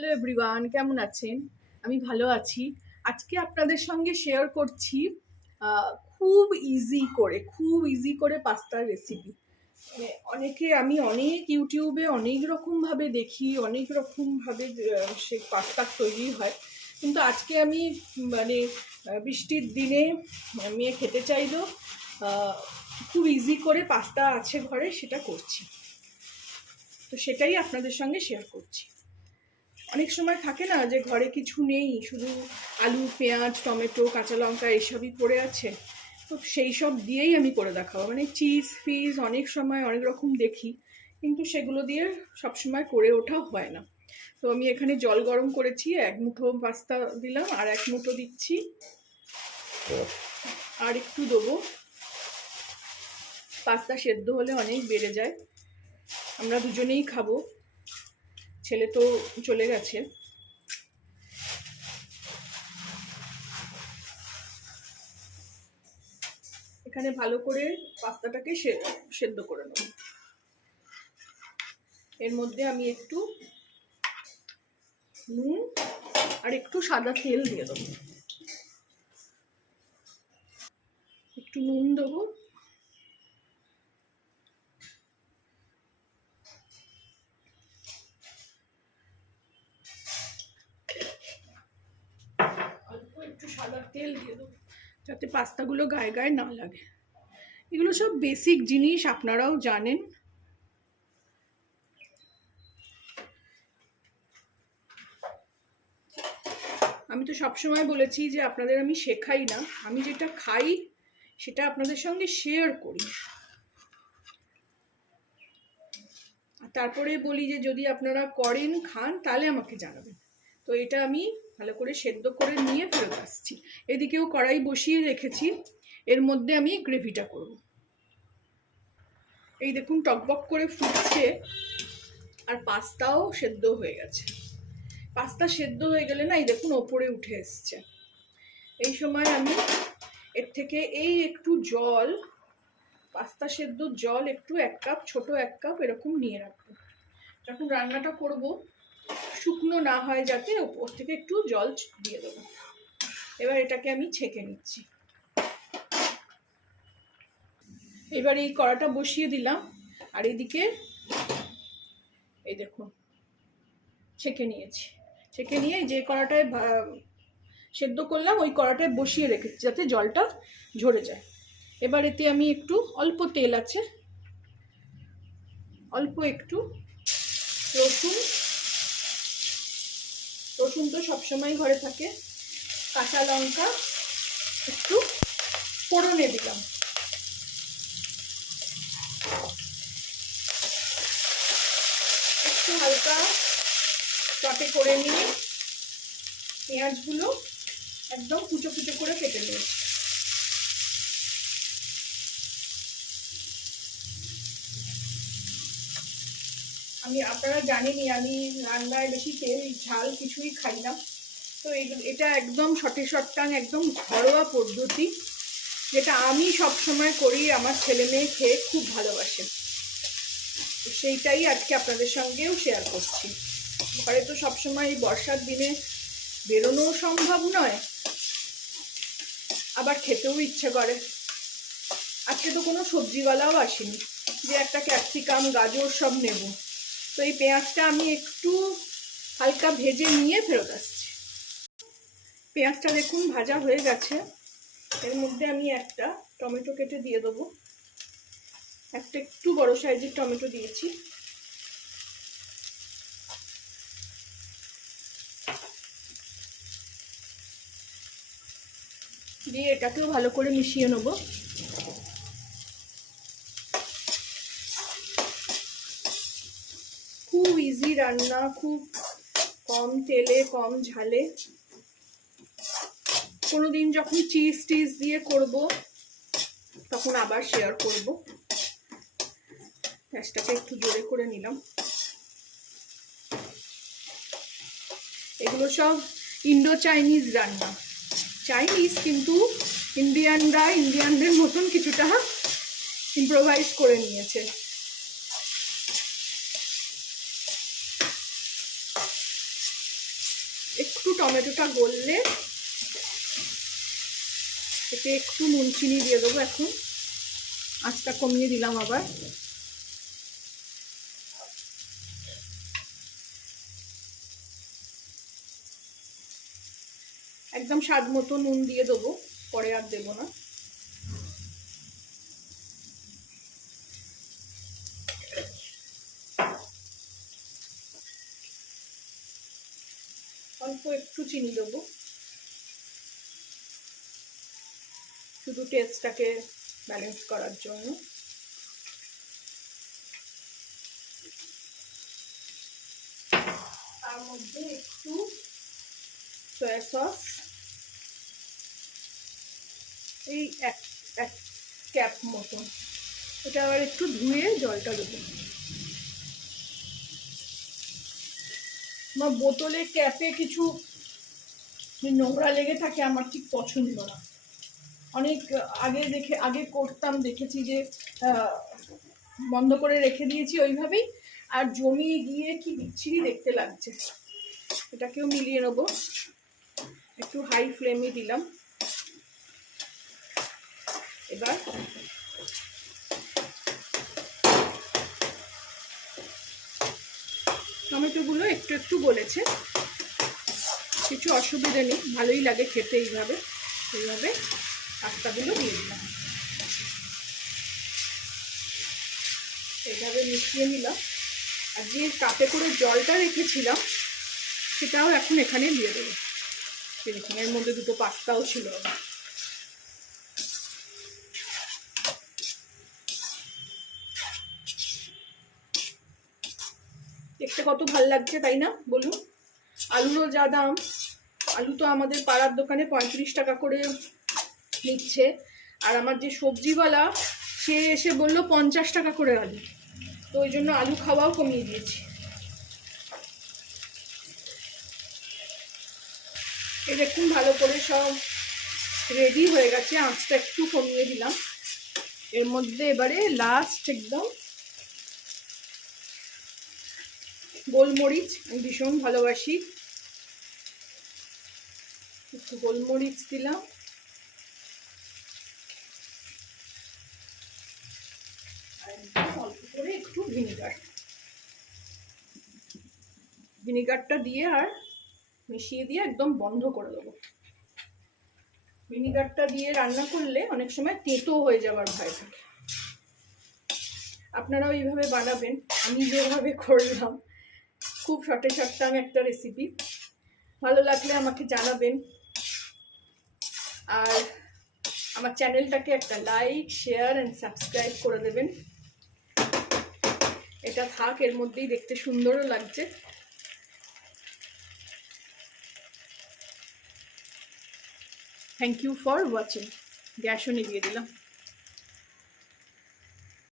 Hello everyone, কেমন আছেন? আমি ভালো আছি। আজকে আপনাদের সঙ্গে শেয়ার করছি খুব ইজি করে পাস্তার রেসিপি। মানে আমি অনেক ইউটিউবে অনেক রকমভাবে দেখি, অনেক রকমভাবে সে পাস্তা তৈরি হয়। কিন্তু আজকে আমি মানে বৃষ্টির দিনে মেয়ে খেতে চাইলো, খুব ইজি করে পাস্তা আছে ঘরে, সেটা করছি। তো সেটাই আপনাদের সঙ্গে শেয়ার করছি। অনেক সময় থাকে না যে ঘরে কিছু নেই, শুধু আলু, পেঁয়াজ, টমেটো, কাঁচা লঙ্কা এসবই পড়ে আছে, তো সেই সব দিয়েই আমি করে দেখাবো। মানে চিজ ফিজ অনেক সময় অনেক রকম দেখি, কিন্তু সেগুলো দিয়ে সবসময় করে ওঠা হয় না। তো আমি এখানে জল গরম করেছি, 1 মুঠো পাস্তা দিলাম, আর 1 মুঠো দিচ্ছি, আর একটু দেবো। পাস্তা সেদ্ধ হলে অনেক বেড়ে যায়, আমরা দুজনেই খাবো, ছেলে তো চলে গেছে। এখানে ভালো করে পাস্তাটাকে সেদ্ধ করে নেব। এর মধ্যে আমি একটু নুন আর একটু সাদা তেল দিয়ে দেবো। একটু নুন দেবো, অল্প একটু সাদা তেল দিয়ে দেবো, যাতে পাস্তাগুলো গায়ে গায়ে না লাগে। এগুলো সব বেসিক জিনিস, আপনারাও জানেন। আমি তো সবসময় বলেছি যে আপনাদের আমি শেখাই না, আমি যেটা খাই সেটা আপনাদের সঙ্গে শেয়ার করি। আর তারপরে বলি যে যদি আপনারা করেন, খান, তাহলে আমাকে জানাবেন। তো এটা আমি ভালো করে সেদ্ধ করে নিয়ে ফেরত আসছি। এদিকেও কড়াই বসিয়ে রেখেছি, এর মধ্যে আমি গ্রেভিটা করব। এই দেখুন টকবক করে ফুটছে, আর পাস্তাও সেদ্ধ হয়ে গেছে। পাস্তা সেদ্ধ হয়ে গেলে না, এই দেখুন ওপরে উঠে এসছে। এই সময় আমি এর থেকে এই একটু জল, পাস্তা সেদ্ধ জল একটু 1 কাপ, ছোট 1 কাপ এরকম নিয়ে রাখবো। যখন রান্নাটা করব শুকনো না হয়, যাতে ওপর থেকে একটু জল দিয়ে দেবো। এবার এটাকে আমি ছেঁকে নিচ্ছি। এবার এই কড়াটা বসিয়ে দিলাম, আর এদিকে এই দেখুন ছেঁকে নিয়েছি। ছেঁকে নিয়ে যে কড়াটায় সেদ্ধ করলাম ওই কড়াটায় বসিয়ে রেখেছি, যাতে জলটা ঝরে যায়। এবার এতে আমি একটু, অল্প তেল আছে, অল্প একটু রসুন, রসুন তো সবসময় ঘরে থাকে, কাঁচা লঙ্কা একটু ফোড়নে দিলাম, একটু হালকা চটে করে নিয়ে পেঁয়াজগুলো একদম কুচো কুচো করে কেটে নেব। আপনারা জানেনই আমি রান্নায় বেশি তেল ঝাল কিছুই খাই না। তো এটা একদম শর্টাং, একদম ঘরোয়া পদ্ধতি, যেটা আমি সব সময় করি, আমার ছেলে মেয়ে খেয়ে খুব ভালোবাসে। তো সেইটাই আজকে আপনাদের সঙ্গেও শেয়ার করছি। ঘরে তো সবসময় এই বর্ষার দিনে বেরোনো সম্ভব নয়, আবার খেতেও ইচ্ছে করে। আজকে তো কোনো সবজিওয়ালাও আসেনি যে একটা ক্যাপসিকাম, গাজর সব নেব। তো এই পেঁয়াজটা আমি একটু হালকা ভেজে নিয়ে ফেরত আসছি। পেঁয়াজটা দেখুন ভাজা হয়ে গেছে। এর মধ্যে আমি একটা টমেটো কেটে দিয়ে দেবো, একটা একটু বড় সাইজের টমেটো দিয়েছি। দিয়ে এটাকেও ভালো করে মিশিয়ে নেব। খুব ইজি রান্না, খুব কম তেলে কম ঝালে। কোনোদিন যখন চিজ টিজ দিয়ে করব তখন আবার শেয়ার করব। গ্যাসটাকে একটু জোরে করে নিলাম। এগুলো সব ইন্ডো চাইনিজ রান্না, চাইনিজ, কিন্তু ইন্ডিয়ানদের মতন কিছুটা ইম্প্রোভাইজ করে নিয়েছে। টমেটোটা গললে এতে একটু নুন চিনি দিয়ে দেবো। এখন আঁচটা কমিয়ে দিলাম আবার। একদম স্বাদ মতো নুন দিয়ে দেবো, পরে আর দেবো না। অল্প একটু চিনি দেবো, শুধু টেস্টটাকে ব্যালেন্স করার জন্য। তার মধ্যে একটু সয়া সস, এই এক ক্যাপ মতন। এটা আবার একটু ধুয়ে জলটা দেবো। আমার বোতলে ক্যাপে কিছু নোংরা লেগে থাকে, আমার ঠিক পছন্দ না। অনেক আগে করতাম, দেখেছি যে বন্ধ করে রেখে দিয়েছি ওইভাবেই, আর জমিয়ে গিয়ে কি বিচ্ছিরি দেখতে লাগছে। এটাকেও মিলিয়ে নেবো। একটু হাই ফ্লেমে দিলাম। এবার টমেটোগুলো একটু একটু গলেছে, কিছু অসুবিধা নেই, ভালোই লাগে খেতে এইভাবে। পাস্তাগুলো দিয়ে দিলাম, এইভাবে মিশিয়ে নিলাম। আর যে কাপে করে জলটা রেখেছিলাম সেটাও এখন এখানে দিয়ে দেবো। দেখুন, এর মধ্যে দুটো পাস্তাও ছিল। দেখতে কত ভাল লাগছে, তাই না বলুন? আলুরও যা দাম, আলু তো আমাদের পাড়ার দোকানে 35 টাকা করে নিচ্ছে, আর আমার যে সবজিওয়ালা সে এসে বললো 50 টাকা করে আলু। তো ওই জন্য আলু খাওয়াও কমিয়ে দিয়েছি। এই দেখুন, ভালো করে সব রেডি হয়ে গেছে। আঁচটা একটু কমিয়ে দিলাম। এর মধ্যে এবারে লাস্ট একদম গোলমরিচ, আমি ভীষণ ভালোবাসি, একটু গোলমরিচ দিলাম। আর অল্প করে একটু ভিনিগারটা দিয়ে আর মিশিয়ে দিয়ে একদম বন্ধ করে দেবো। ভিনিগারটা দিয়ে রান্না করলে অনেক সময় তেঁতো হয়ে যাওয়ার ভয় থাকে। আপনারাও এইভাবে বানাবেন, আমি যেভাবে করলাম। খুব শর্টে আমি একটা রেসিপি। ভালো লাগলে আমাকে জানাবেন, আর আমার চ্যানেলটাকে একটা লাইক, শেয়ার অ্যান্ড সাবস্ক্রাইব করে দেবেন। এটা থাক, এর মধ্যেই দেখতে সুন্দরও লাগছে। Thank you for watching. গ্যাসও নিভিয়ে দিলাম।